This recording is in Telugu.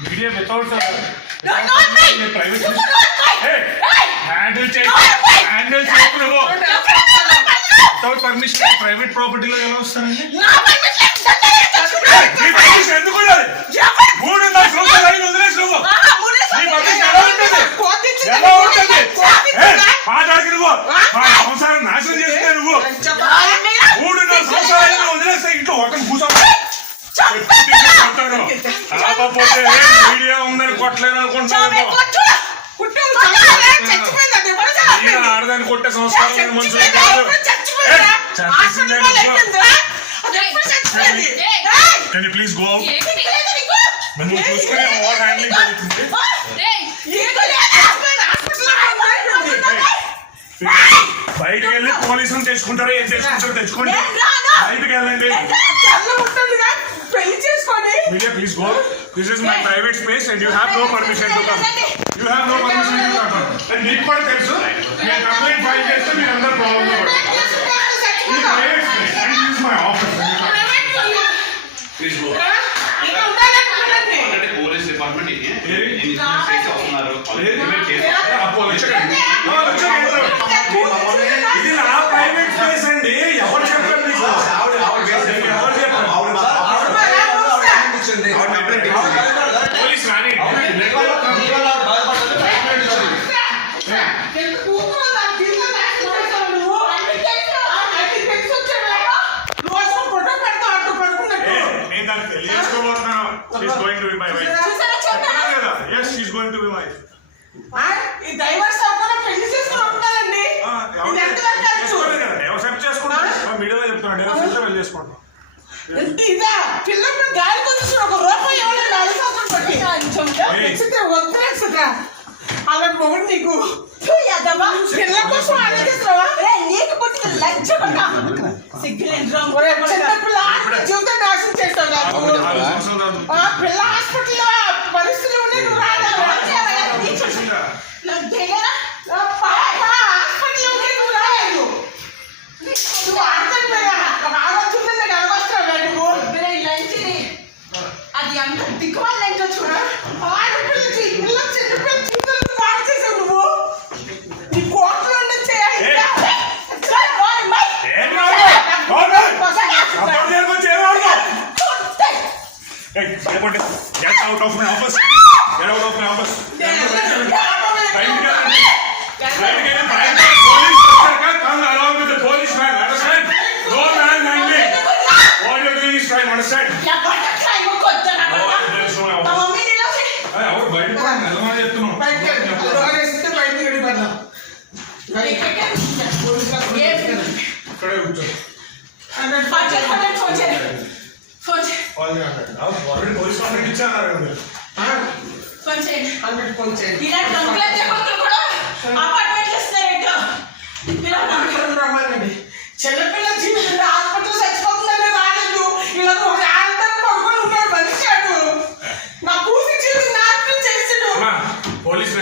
Media without private handle without permission private property lo ela vastaranడి ఎందుకు మూడు నా సోషల్ లైన్ వదిలేసి నువ్వు నీ పబ్లిక్ ఎలా ఉంటుంది మాట్లాడికి నువ్వు సంసారం నాశనం చేస్తే నువ్వు మూడు నా సోషల్ లైన్ వదిలేస్తే ఇంట్లో ఒకటి కూర్చోవాలి కాకపోతే మీడియా ఉందని కొట్టలేదు అనుకుంటాను ఆడదాన్ని కొట్టే సంస్కారం మనుషులు కాదు Can you please go out? నువ్వు చూసుకునే ఓవర్ హ్యాండ్లింగ్ జరుగుతుంది బయటకు వెళ్ళి పోలీసులు తెచ్చుకుంటారు ఏం తెచ్చుకుంటారు తెచ్చుకోండి బయటకు వెళ్ళండి Media, please go. This is my private space and you have no permission to come. You have no permission to come. And need for తెలుసు నేను కంప్లైంట్ ఫైల్ చేస్తే మీరు అందరూ ప్రాబ్లం పడతారు. This private space and this is my office. Please go. అంటే పోలీస్ డిపార్ట్మెంట్ ఇది చేసి వస్తున్నారు. ఇది నా ప్రైవేట్ స్పేస్ అండి. ఎవరు చెప్పారు మీకు? పోలీస్ రాని She's going to be my wife. Yes, she's going to be my wife. ఈ డైవర్స్ అవ్వకుండా పెళ్లి చేసుకుని ఉంటారండి. ఇది ఎంత కరెక్ట్? ఎవరు చేసుకుంటారు? మీడియాలో చెప్తున్నాను. డైవర్స్ పెళ్లి చేసుకుంటాం. ఇదా పిల్లలు గాలి కొద్ది ఒక రూపాయి ఎవరు అలసాత్రం పట్టి వద్దురా అలా మొగుడు నీకు పిల్లల కోసం ఆలోచిస్తున్నావా? నీకు పుట్టిన లజ్జ జీవితం నాశనం చేస్తావు. నాకు పిల్ల హాస్పిటల్లో పరిస్థితులు ఉన్నాయి. నువ్వు హాస్పిటల్లో ఉంటే నువ్వు రాలేదు. నువ్వు ఆలోచన కనవస్తావు నువ్వు అది అంత దిక్కుమాలి ఏంటో చూడ ఆడపిల్ల పిల్ల చిన్నపిల్ల జీవితాలను పాడు చేసావు నువ్వు. నీ కోట్లు ఉండే చేయాలి. Get out of my office. Get out of my office. Police come along with the policeman. Understand? No man handling. All you're doing is crime. Understand? చిన్నపిల్ల జీవితం హాస్పిటల్ చచ్చిపోతుందని రాలేదు. ఇలా పడుకొని ఉంటాడు మనిషి. నా కూతురు జీవితం నాశనం చేసాడు. పోలీస్